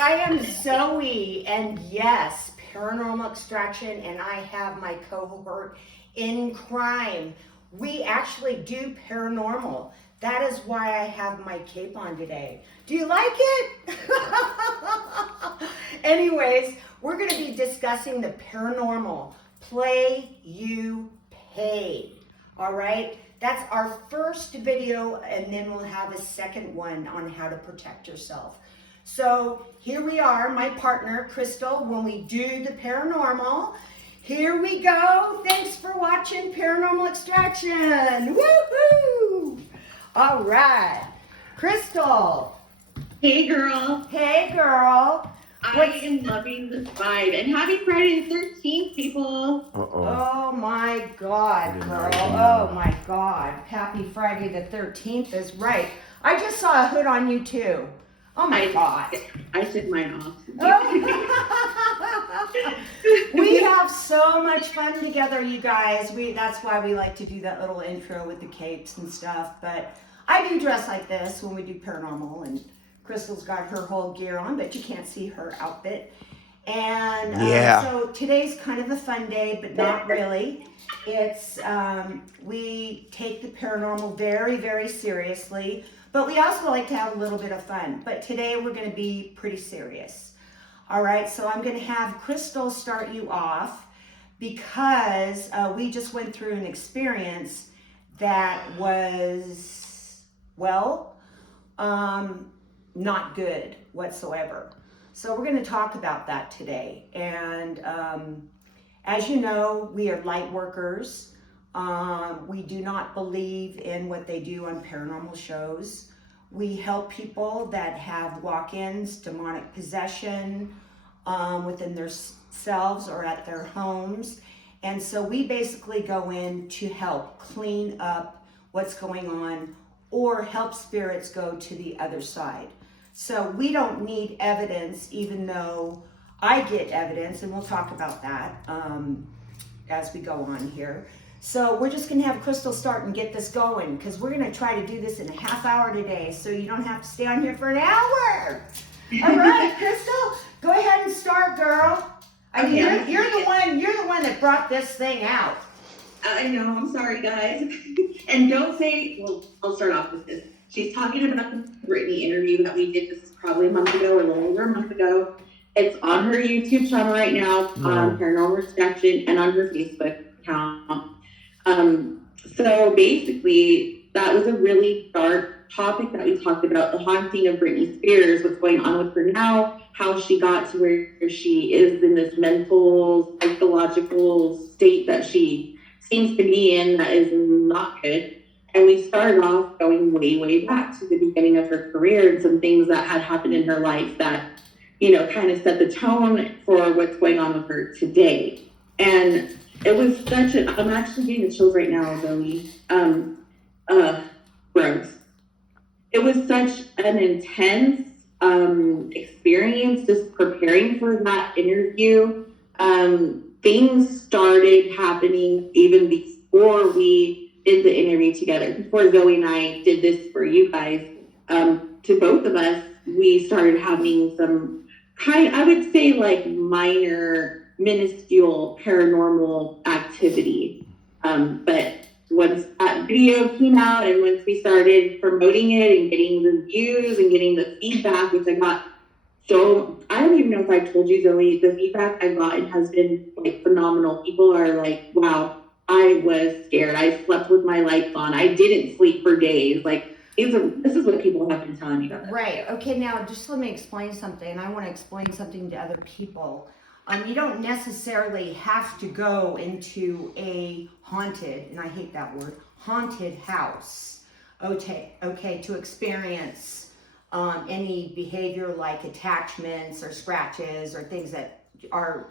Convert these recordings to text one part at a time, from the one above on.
I am Zoe, and yes, Paranormal Extraction, and I have my cohort in crime. We actually do paranormal. That is why I have my cape on today. Do you like it? Anyways, we're going to be discussing the paranormal. Play, you pay. All right? That's our first video, and then we'll have a second one on how to protect yourself. So here we are, my partner, Crystal, when we do the paranormal. Here we go. Thanks for watching Paranormal Extraction. Woohoo! All right. Crystal. Hey, girl. Hey, girl. I am loving this vibe. And happy Friday the 13th, people. Oh, my God, girl. Oh, my God. Happy Friday the 13th is right. I just saw a hood on you, too. Oh, my God. I took mine off. We have so much fun together, you guys. That's why we like to do that little intro with the capes and stuff. But I do dress like this when we do paranormal, and Crystal's got her whole gear on, but you can't see her outfit. And so today's kind of a fun day, but not really. It's we take the paranormal very, very seriously, but we also like to have a little bit of fun. But today we're going to be pretty serious. All right, so I'm going to have Crystal start you off because we just went through an experience that was, well, not good whatsoever. So we're going to talk about that today. And as you know, we are light workers. We do not believe in what they do on paranormal shows. We help people that have walk-ins, demonic possession within themselves or at their homes. And so we basically go in to help clean up what's going on or help spirits go to the other side. So we don't need evidence, even though I get evidence, and we'll talk about that as we go on here. So we're just going to have Crystal start and get this going, because we're going to try to do this in a half hour today, so you don't have to stay on here for an hour. All right, Crystal, go ahead and start, girl. I mean, you're the one that brought this thing out. I know, I'm sorry, guys. And don't say, well, I'll start off with this. She's talking about the Britney interview that we did. This is probably a month ago, or a little over a month ago. It's on her YouTube channel right now, on Paranormal Extraction, and on her Facebook account. So basically, that was a really dark topic that we talked about, the haunting of Britney Spears, what's going on with her now, how she got to where she is in this mental, psychological state that she seems to be in that is not good. And we started off going way, way back to the beginning of her career and some things that had happened in her life that, you know, kind of set the tone for what's going on with her today. And it was such a, I'm actually getting the chills right now, Zoe. Gross. It was such an intense experience just preparing for that interview. Things started happening even before we did the interview together. Before Zoe and I did this for you guys, to both of us, we started having some I would say like minor, minuscule paranormal activity. But once that video came out and once we started promoting it and getting the views and getting the feedback, which I got I don't even know if I told you, Zoe, the feedback I've gotten has been like phenomenal. People are like, wow, I was scared. I slept with my lights on. I didn't sleep for days. Like, this is what people have been telling me about this. Right. Okay, now just let me explain something. I want to explain something to other people. You don't necessarily have to go into a haunted, and I hate that word, haunted house, okay, to experience any behavior like attachments or scratches or things that are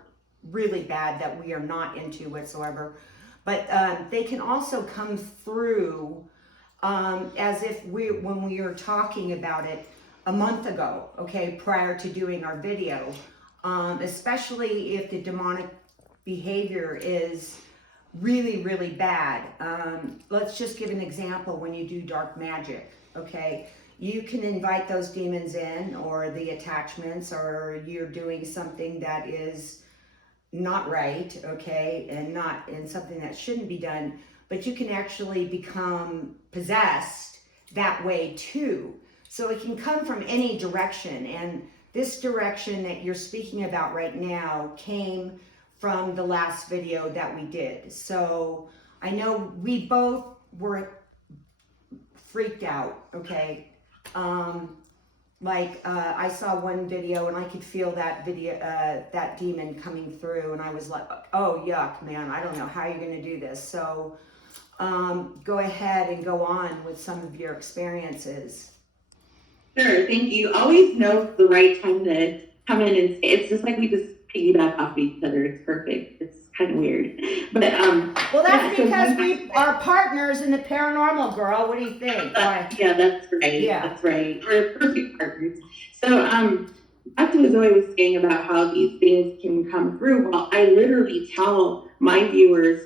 really bad that we are not into whatsoever. But they can also come through as if when we were talking about it a month ago, okay, prior to doing our video, especially if the demonic behavior is really, really bad. Let's just give an example when you do dark magic, okay? you can invite those demons in, or the attachments, or you're doing something that is not right, okay, and something that shouldn't be done, but you can actually become possessed that way too. So it can come from any direction, and this direction that you're speaking about right now came from the last video that we did. So I know we both were freaked out, okay? I saw one video and I could feel that that demon coming through, and I was like, oh yuck, man, I don't know how you're gonna do this. So go ahead and go on with some of your experiences. Sure, thank you. Always know the right time to come in and say, it's just like we just piggyback off of each other. It's perfect. It's kind of weird. But well, that's because we are partners in the paranormal, girl. What do you think? Yeah, that's right. Yeah. That's right. We're perfect partners. So back to what Zoe was saying about how these things can come through. Well, I literally tell my viewers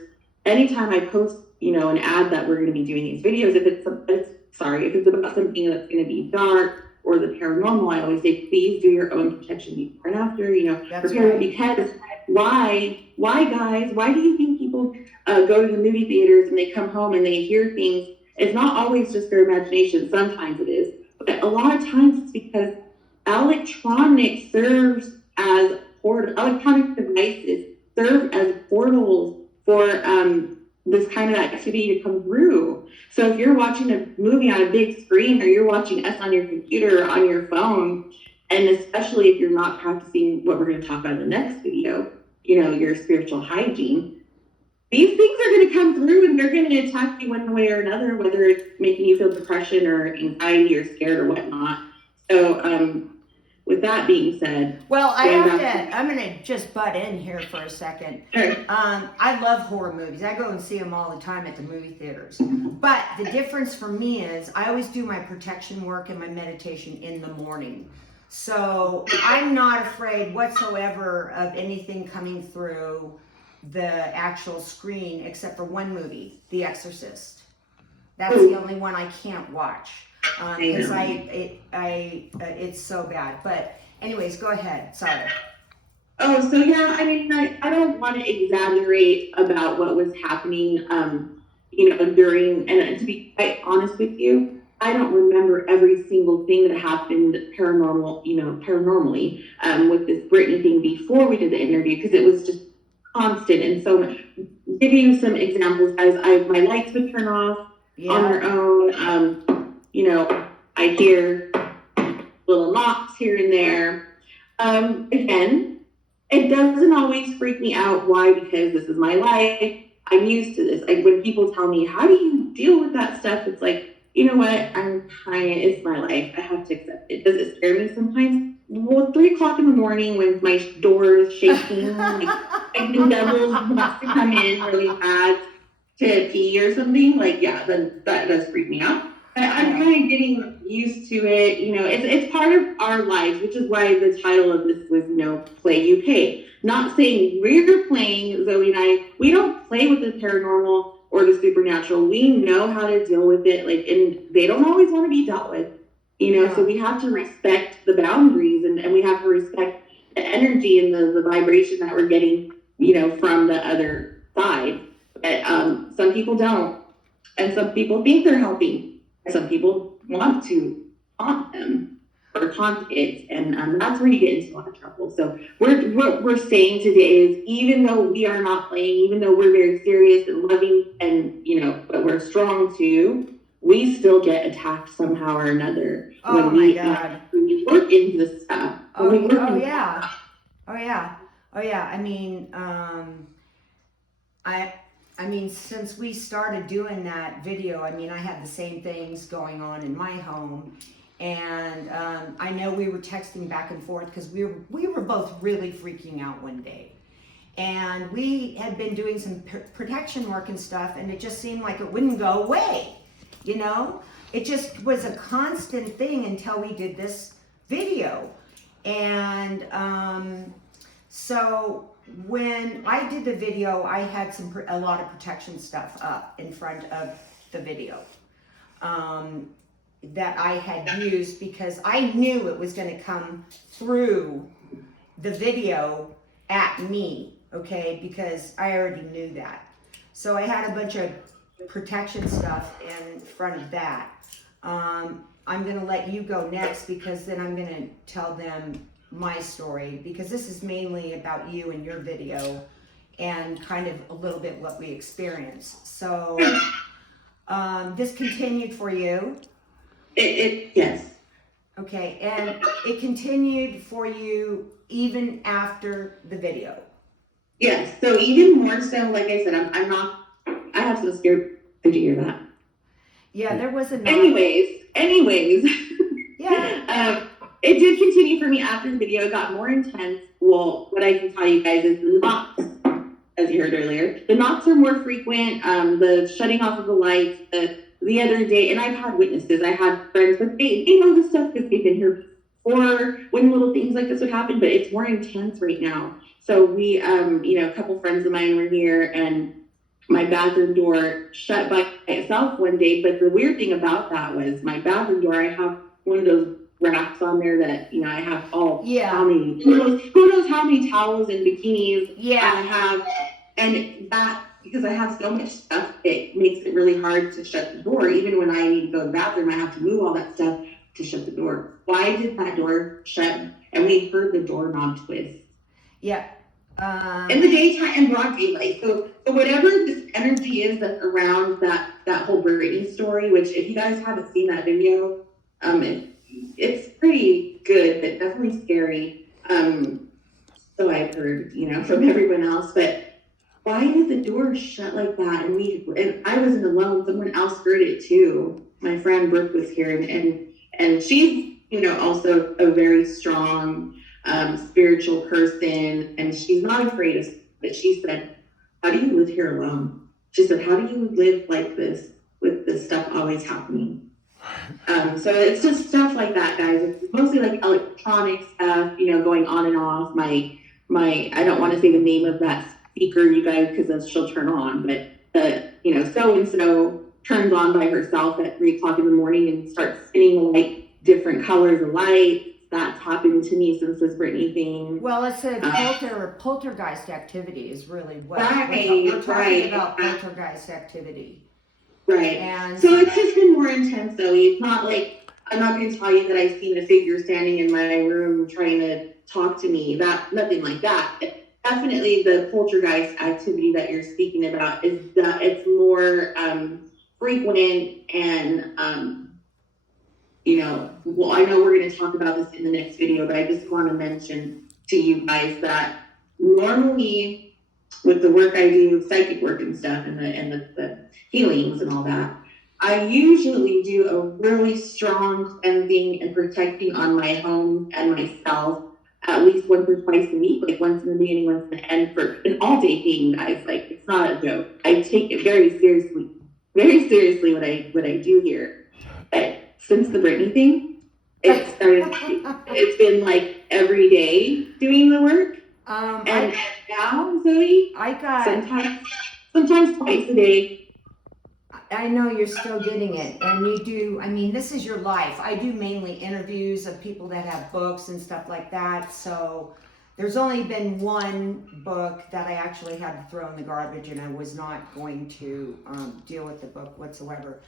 anytime I post, an ad that we're going to be doing these videos, if it's about something that's going to be dark or the paranormal, I always say, please do your own protection before and after, That's prepare, right. because why guys, why do you think people go to the movie theaters and they come home and they hear things? It's not always just their imagination. Sometimes it is, but a lot of times it's because electronic devices serve as portals for this kind of activity to come through. So if you're watching a movie on a big screen, or you're watching us on your computer or on your phone, and especially if you're not practicing what we're going to talk about in the next video, your spiritual hygiene, these things are going to come through and they're going to attack you one way or another, whether it's making you feel depression or anxiety or scared or whatnot. So with that being said, well, I'm going to just butt in here for a second. Sure. I love horror movies. I go and see them all the time at the movie theaters. But the difference for me is I always do my protection work and my meditation in the morning. So I'm not afraid whatsoever of anything coming through the actual screen, except for one movie, The Exorcist. That's the only one I can't watch. Because it's so bad. But anyways, go ahead. Sorry. Oh, so yeah, I don't want to exaggerate about what was happening, during, and to be quite honest with you, I don't remember every single thing that happened paranormally with this Britney thing before we did the interview, because it was just constant and so much. Give you some examples, guys. My lights would turn off on their own. I hear little knocks here and there. Again, it doesn't always freak me out. Why? Because this is my life. I'm used to this. Like, when people tell me, how do you deal with that stuff? It's like, you know what? It's my life. I have to accept it. Does it scare me sometimes? Well, 3 o'clock in the morning when my door is shaking, like the devil wants to come in really bad to pee or something, then that does freak me out. But I'm kind of getting used to it. It's part of our lives, which is why the title of this was Play You Pay. Not saying we're playing, Zoe and I, we don't play with the paranormal or the supernatural. We know how to deal with it, and they don't always want to be dealt with, so we have to respect the boundaries, and we have to respect the energy and the vibration that we're getting, from the other side. But some people don't, and some people think they're helping, and some people want to haunt them or haunt it, and that's where you get into a lot of trouble. So what we're saying today is, even though we are not playing, even though we're very serious and loving, and but we're strong too, we still get attacked somehow or another when we work into this stuff. I mean, since we started doing that video, I had the same things going on in my home, and I know we were texting back and forth because we were both really freaking out one day, and we had been doing some protection work and stuff, and it just seemed like it wouldn't go away. It just was a constant thing until we did this video, and so when I did the video, I had a lot of protection stuff up in front of the video. that I had used because I knew it was going to come through the video at me, okay, because I already knew that. So I had a bunch of protection stuff in front of that. I'm going to let you go next because then I'm going to tell them my story, because this is mainly about you and your video and kind of a little bit what we experienced. So this continued for you. Yes. Okay, and it continued for you even after the video. Yes. So even more so, like I said, I'm not. I have some scared. Did you hear that? Yeah, there was a knock. Anyways. Yeah. It did continue for me after the video. It got more intense. Well, what I can tell you guys is the knocks, as you heard earlier, the knocks are more frequent. The shutting off of the lights, the other day, and I've had witnesses. I had friends, but they know this stuff because they've been here before when little things like this would happen, but it's more intense right now. So we, a couple friends of mine were here, and my bathroom door shut by itself one day. But the weird thing about that was my bathroom door, I have one of those racks on there that, I have how many, who knows how many towels and bikinis I have. And that, because I have so much stuff, it makes it really hard to shut the door. Even when I need to go to the bathroom, I have to move all that stuff to shut the door. Why did that door shut? And we heard the doorknob twist. Yeah. In the daytime and broad daylight. So whatever this energy is that's around that whole Britney story, which if you guys haven't seen that video, it's pretty good, but definitely scary. So I've heard, from everyone else. But why did the door shut like that? And I wasn't alone. Someone else heard it too. My friend Brooke was here, and she's, also a very strong spiritual person, and she's not afraid of. But she said, "How do you live here alone?" She said, "How do you live like this with this stuff always happening?" So it's just stuff like that, guys. It's mostly like electronic stuff, going on and off. My I don't want to say the name of that speaker, you guys, because she'll turn on, but so and so turns on by herself at 3:00 in the morning and starts spinning like different colors of light. That's happened to me since this Britney thing. Well, it's a poltergeist activity is really what we're talking about. Poltergeist activity. Right. And so it's just been more intense, though. It's not like, I'm not going to tell you that I've seen a figure standing in my room trying to talk to me. Nothing like that. Definitely the poltergeist activity that you're speaking about is it's more frequent and, well, I know we're going to talk about this in the next video, but I just want to mention to you guys that normally with the work I do, psychic work and stuff, and the healings and all that, I usually do a really strong cleansing and protecting on my home and myself at least once or twice a week, like once in the beginning, once in the end, for an all-day thing, guys. Like, it's not a joke. I take it very seriously what I do here. But since the Britney thing, it's been like every day doing the work. And now, Zoe, I got sometimes twice a day. I know you're still getting it, and you do. I mean, this is your life. I do mainly interviews of people that have books and stuff like that. So there's only been one book that I actually had to throw in the garbage, and I was not going to deal with the book whatsoever.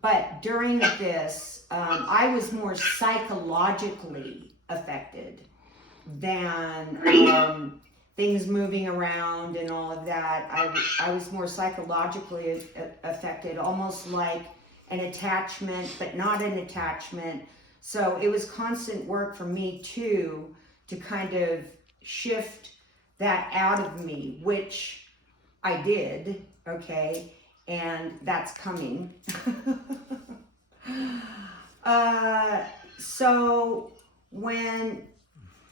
But during this, I was more psychologically affected than things moving around and all of that. I was more psychologically affected, almost like an attachment, but not an attachment. So it was constant work for me too, to kind of shift that out of me, which I did, okay, and that's coming. So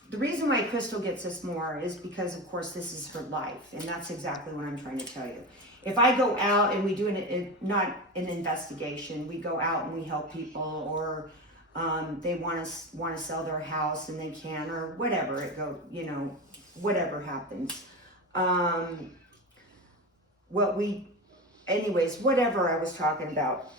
the reason why Crystal gets us more is because, of course, this is her life, and that's exactly what I'm trying to tell you. If I go out and we do not an investigation, we go out and we help people, or they want to sell their house and they can, or whatever whatever happens. Whatever I was talking about.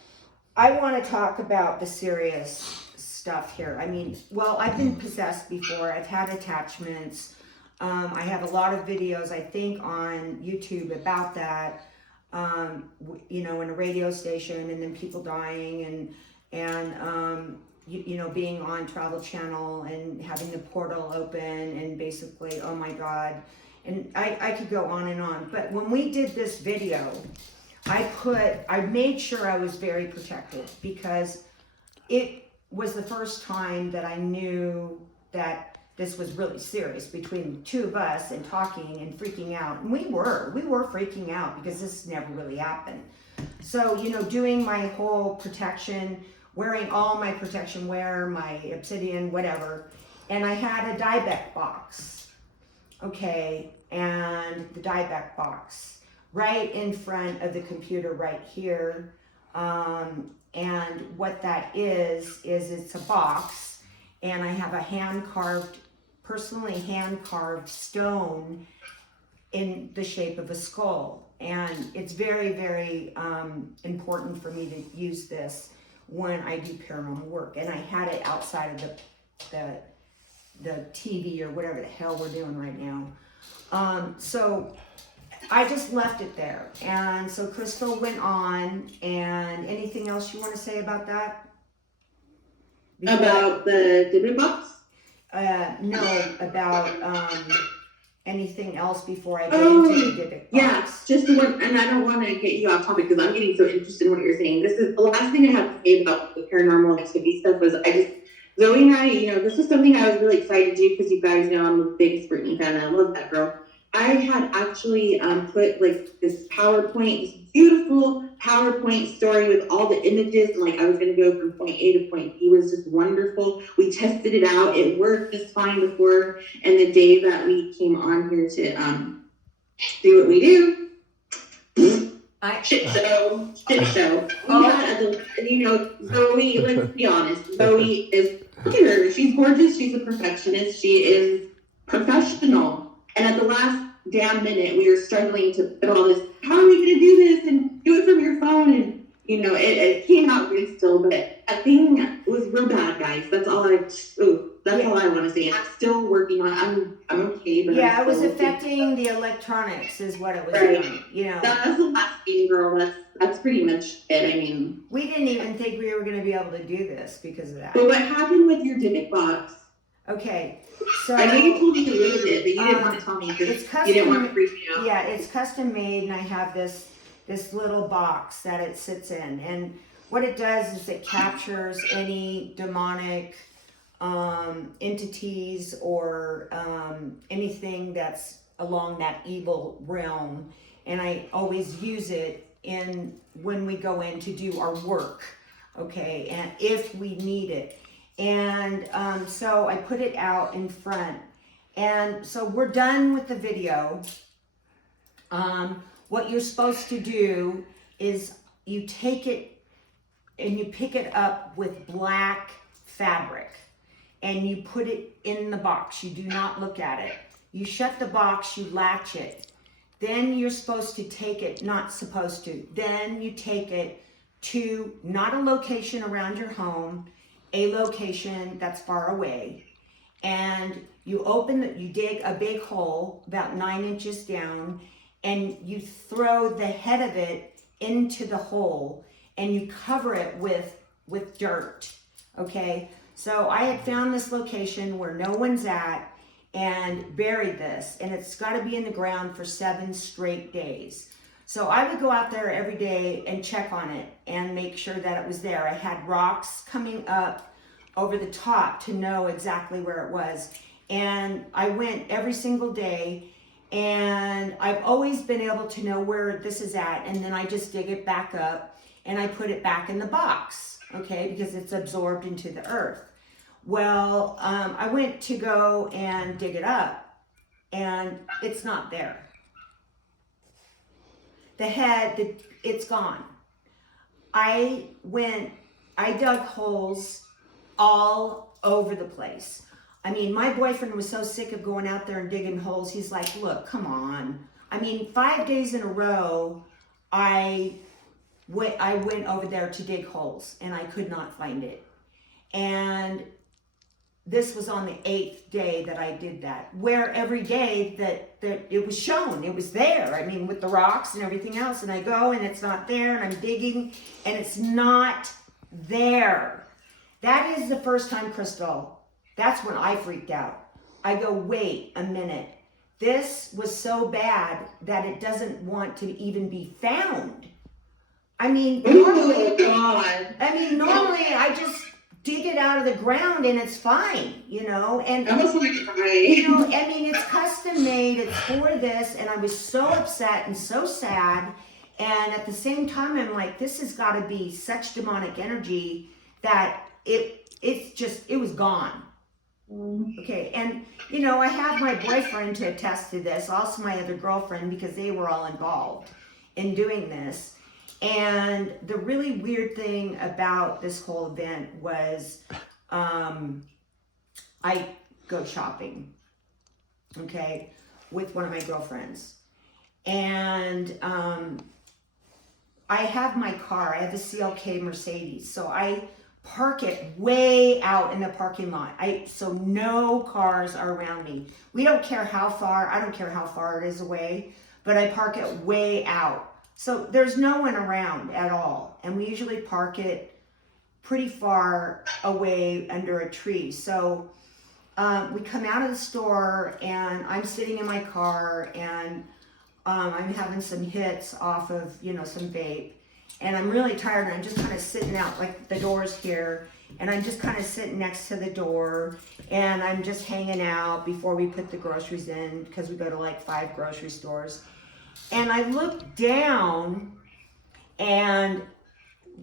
I want to talk about the serious stuff here. I mean, well, I've been possessed before. I've had attachments. I have a lot of videos, I think, on YouTube about that. You know, in a radio station, and then people dying, and you know, being on Travel Channel and having the portal open, and basically, oh my God. And I could go on and on. But when we did this video, I made sure I was very protected, because it was the first time that I knew that this was really serious between the two of us, and talking and freaking out. And we were freaking out, because this never really happened. So, you know, doing my whole protection, wearing all my protection wear, my obsidian, whatever. And I had a dieback box, okay, and the dieback box right in front of the computer right here. And what that is it's a box, and I have a personally hand-carved stone in the shape of a skull. And it's very, very important for me to use this when I do paranormal work. And I had it outside of the TV or whatever the hell we're doing right now. So I just left it there. And so Crystal went on. And anything else you want to say about that? About the divot box? No, about anything else before I go into the divot box. Yeah, just the one, and I don't want to get you off topic, because I'm getting so interested in what you're saying. This is the last thing I have to say about the paranormal activity stuff. Was Zoe and I, you know, this is something I was really excited to do, because you guys know I'm the biggest Britney fan, and I love that girl. I had actually put like this beautiful PowerPoint story with all the images, and like I was going to go from point A to point B. It was just wonderful. We tested it out. It worked just fine before, and the day that we came on here to do what we do, shit show. You know, Zoe, let's be honest, Zoe is here. She's gorgeous. She's a perfectionist. She is professional. And at the last damn minute, we were struggling to put all this, how are we going to do this and do it from your phone? And, you know, it came out good still, but that thing was real bad, guys. That's all all I want to say. I'm still working on it. I'm okay, but yeah, it was affecting the electronics is what it was doing, you know. That's the last thing, girl. That's pretty much it. I mean, we didn't even think we were going to be able to do this because of that. But what happened with your divot box? Okay, so I know you told me to leave it, but you didn't want to tell me because you didn't want to freak me out. Yeah, it's custom made, and I have this little box that it sits in, and what it does is it captures any demonic entities or anything that's along that evil realm, and I always use it when we go in to do our work, okay, and if we need it. And so I put it out in front. And so we're done with the video. What you're supposed to do is you take it and you pick it up with black fabric and you put it in the box. You do not look at it. You shut the box, you latch it. Then you're supposed to take it, not supposed to, then you take it to not a location around your home, a location that's far away, and you dig a big hole about 9 inches down, and you throw the head of it into the hole, and you cover it with dirt, okay? So I had found this location where no one's at and buried this, and it's got to be in the ground for 7 straight days. So I would go out there every day and check on it and make sure that it was there. I had rocks coming up over the top to know exactly where it was. And I went every single day, and I've always been able to know where this is at, and then I just dig it back up and I put it back in the box, okay, because it's absorbed into the earth. Well, I went to go and dig it up, and it's not there. The head, it's gone. I dug holes all over the place. I mean, my boyfriend was so sick of going out there and digging holes. He's like, look, come on. I mean, 5 days in a row, I I went over there to dig holes and I could not find it. And this was on the 8th day that I did that, where every day that it was shown, it was there. I mean, with the rocks and everything else, and I go and it's not there, and I'm digging and it's not there. That is the first time, Crystal. That's when I freaked out. I go, wait a minute. This was so bad that it doesn't want to even be found. I mean, normally I just dig it out of the ground and it's fine, you know, and I was like, you know, I mean, it's custom made, it's for this, and I was so upset and so sad, and at the same time, I'm like, this has got to be such demonic energy that it was gone. Okay, and you know, I have my boyfriend to attest to this, also my other girlfriend, because they were all involved in doing this. And the really weird thing about this whole event was I go shopping, okay, with one of my girlfriends. And I have my car, I have a CLK Mercedes, so I park it way out in the parking lot. So no cars are around me. We don't care how far, I don't care how far it is away, but I park it way out. So there's no one around at all. And we usually park it pretty far away under a tree. So we come out of the store and I'm sitting in my car and I'm having some hits off of, you know, some vape. And I'm really tired and I'm just kind of sitting out, like the door's here. And I'm just kind of sitting next to the door and I'm just hanging out before we put the groceries in, because we go to like 5 grocery stores. And I look down and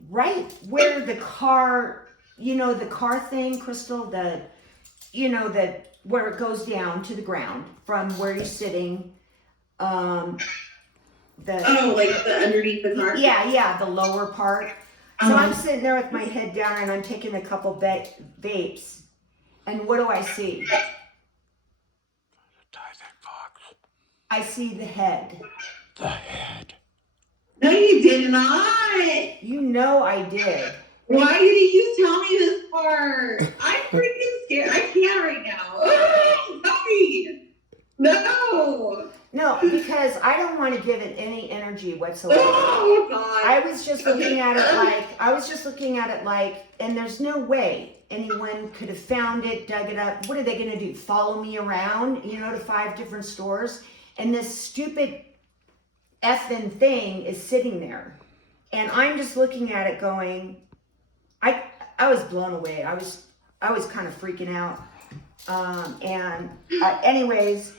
right where the car, you know, the car thing, Crystal, where it goes down to the ground from where you're sitting, like the underneath the car? Yeah, the lower part. So I'm sitting there with my head down and I'm taking a couple vapes. And what do I see? I see the head. The head. No, you did not. You know I did. Why didn't you tell me this part? I'm freaking scared. I can't right now. Oh, sorry. No. No, because I don't want to give it any energy whatsoever. Oh, God. I was just looking at it like, and there's no way anyone could have found it, dug it up. What are they going to do? Follow me around, you know, to 5 different stores? And this stupid effing thing is sitting there. And I'm just looking at it going, I was blown away. I was kind of freaking out. Anyways,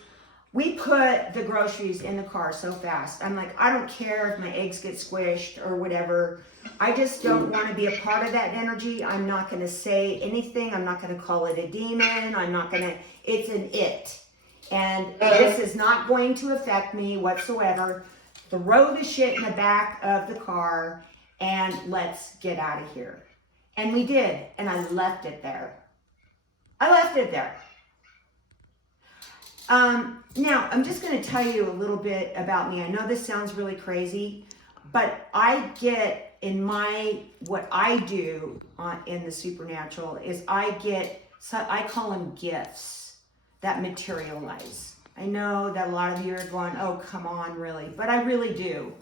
we put the groceries in the car so fast. I'm like, I don't care if my eggs get squished or whatever. I just don't want to be a part of that energy. I'm not going to say anything. I'm not going to call it a demon. It's an it. And this is not going to affect me whatsoever. Throw the shit in the back of the car and let's get out of here. And we did. And I left it there. Now, I'm just going to tell you a little bit about me. I know this sounds really crazy, but I get what I do in the supernatural is I call them gifts that materialize. I know that a lot of you are going, oh, come on, really? But I really do.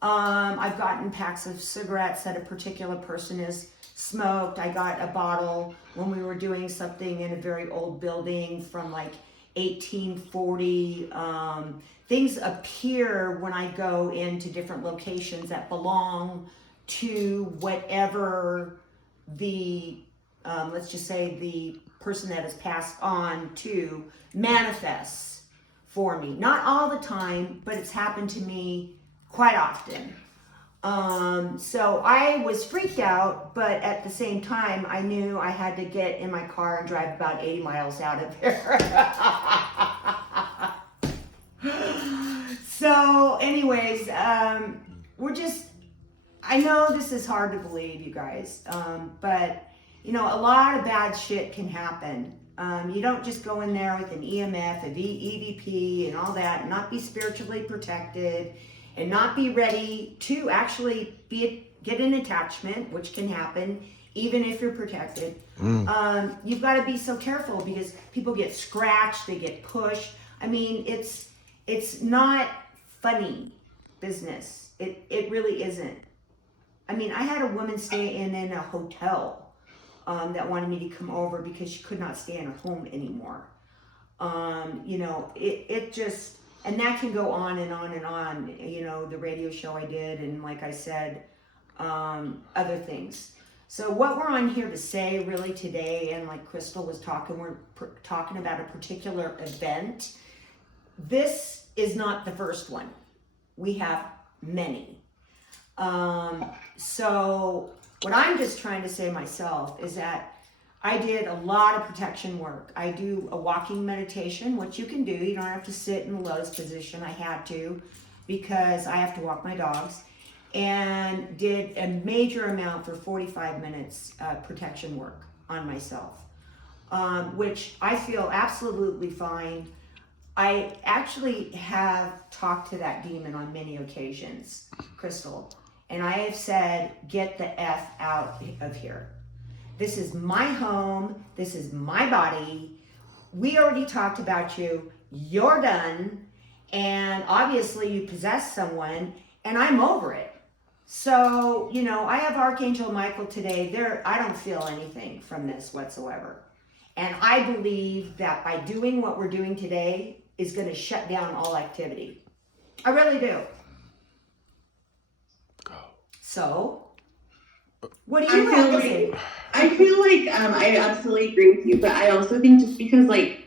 I've gotten packs of cigarettes that a particular person has smoked. I got a bottle when we were doing something in a very old building from like 1840. Things appear when I go into different locations that belong to whatever the, let's just say the person that has passed on to manifests for me. Not all the time, but it's happened to me quite often. So I was freaked out, but at the same time, I knew I had to get in my car and drive about 80 miles out of there. So anyways, I know this is hard to believe, you guys, but you know, a lot of bad shit can happen. You don't just go in there with an EMF, EVP, and all that, and not be spiritually protected, and not be ready to actually get an attachment, which can happen even if you're protected. You've got to be so careful because people get scratched, they get pushed. I mean, it's not funny business. It really isn't. I mean, I had a woman stay in a hotel that wanted me to come over because she could not stay in her home anymore. You know, it just, and that can go on and on and on. You know, the radio show I did, and like I said, other things. So what we're on here to say really today, and like Crystal was talking, we're talking about a particular event. This is not the first one. We have many. So what I'm just trying to say myself is that I did a lot of protection work. I do a walking meditation, which you can do. You don't have to sit in the lotus position. I had to because I have to walk my dogs. And did a major amount for 45 minutes protection work on myself, which I feel absolutely fine. I actually have talked to that demon on many occasions, Crystal, and I have said, get the F out of here. This is my home. This is my body. We already talked about you. You're done. And obviously you possess someone, and I'm over it. So, you know, I have Archangel Michael today. I don't feel anything from this whatsoever. And I believe that by doing what we're doing today is going to shut down all activity. I really do. So, what do you have to say? I feel like I absolutely agree with you, but I also think just because like,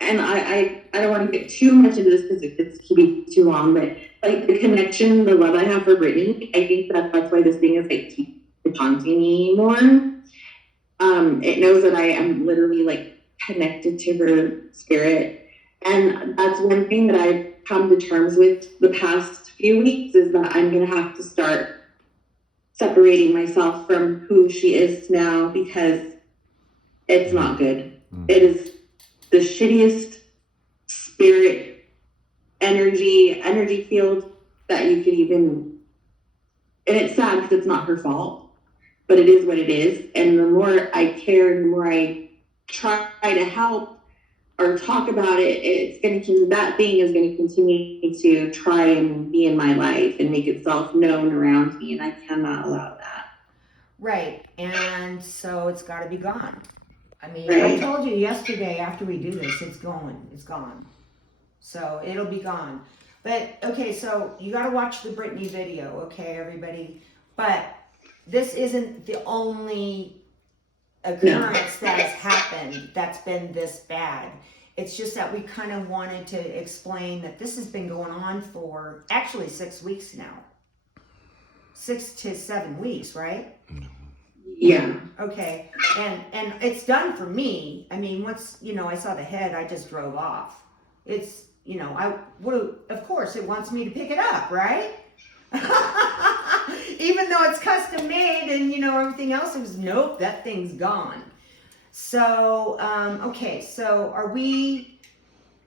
and I don't want to get too much into this because it's could be too long, but like the connection, the love I have for Britney, I think that's why this thing is like keep haunting me more. It knows that I am literally like connected to her spirit, and that's one thing that I've come to terms with the past few weeks is that I'm gonna have to start separating myself from who she is now because it's not good. It is the shittiest spirit energy field that you could even, and it's sad because it's not her fault, but it is what it is. And the more I care and the more I try to help or talk about it, that thing is going to continue to try and be in my life and make itself known around me, and I cannot allow that. Right, and so it's got to be gone. I mean, right. I told you yesterday after we do this, it's gone. So it'll be gone. But, okay, so you got to watch the Britney video, okay, everybody? But this isn't the only occurrence that has happened that's been this bad. It's just that we kind of wanted to explain that this has been going on for actually 6 weeks now. 6 to 7 weeks, right? Yeah. Okay, and it's done for me. I mean, once, you know, I saw the head, I just drove off. It's, you know, of course it wants me to pick it up, right? Even though it's custom made and, you know, everything else, it was, nope, that thing's gone. So, okay, so are we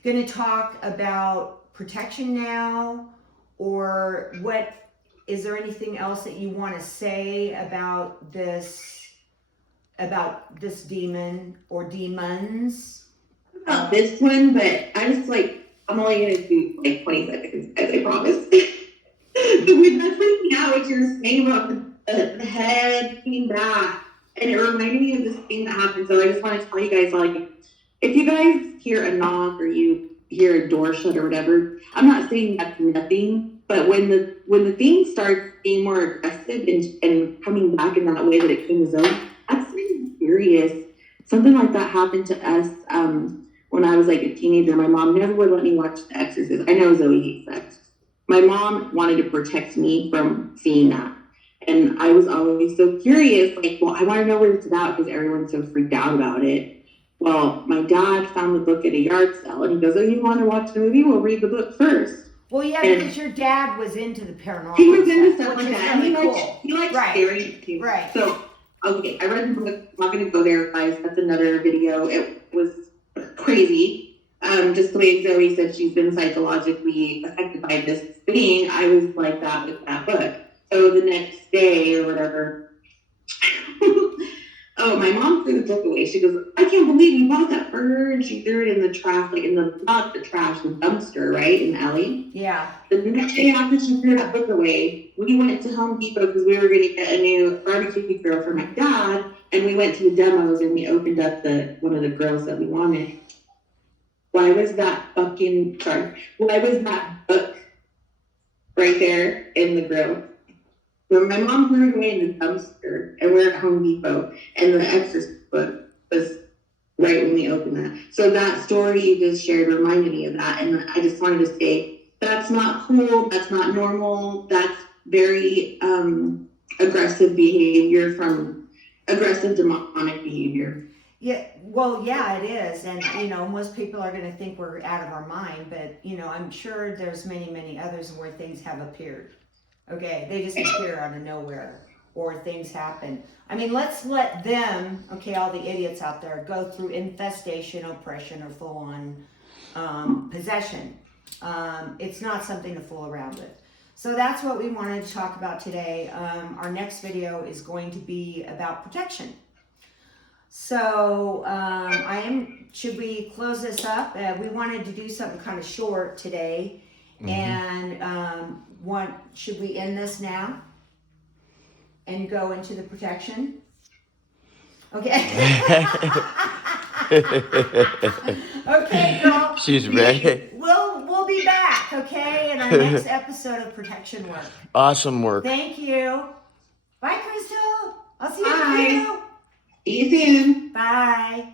going to talk about protection now, or what? Is there anything else that you want to say about this demon or demons? About this one, but I'm only going to do like 20 seconds, as I promised. That's freaking out what you were saying about the head came back, and it reminded me of this thing that happened. So I just want to tell you guys, like, if you guys hear a knock or you hear a door shut or whatever, I'm not saying that's nothing, but when the thing starts being more aggressive and coming back in that way that it came to Zoe, that's really serious. Something like that happened to us when I was like a teenager. My mom never would let me watch The Exorcist. I know Zoe hates that. My mom wanted to protect me from seeing that. And I was always so curious, like, well, I want to know what it's about because everyone's so freaked out about it. Well, my dad found the book at a yard sale, and he goes, oh, you want to watch the movie? We'll read the book first. Well, yeah, and because your dad was into the paranormal. He was into stuff like that. Really He likes scary too. Right. So, okay, I read the book. I'm not going to go there, guys. That's another video. It was crazy. just the way Zoe said she's been psychologically affected by this thing, I was like that with that book. So the next day or whatever, oh, my mom threw the book away. She goes, I can't believe you bought that for her. And she threw it in the trash, like in the, not the trash, the dumpster, right, in the alley. Yeah. The next day after she threw that book away, we went to Home Depot because we were going to get a new barbecue grill for my dad. And we went to the demos and we opened up one of the grills that we wanted. Why was that book right there in the grill? When my mom threw it away in the dumpster and we're at Home Depot and the Exorcist book was right when we opened that. So that story you just shared reminded me of that. And I just wanted to say, that's not cool. That's not normal. That's very aggressive behavior aggressive demonic behavior. Yeah, well, yeah, it is. And, most people are going to think we're out of our mind, but, I'm sure there's many, many others where things have appeared. Okay, they just appear out of nowhere or things happen. I mean, let's let them, all the idiots out there, go through infestation, oppression, or full-on possession. It's not something to fool around with. So that's what we wanted to talk about today. Our next video is going to be about protection. So should we close this up? We wanted to do something kind of short today. Mm-hmm. And should we end this now and go into the protection? Okay. Okay, girl. She's ready. We'll be back, okay, in our next episode of Protection Work. Awesome work. Thank you. Bye, Crystal. I'll see you Bye. in the video. See you soon. Bye.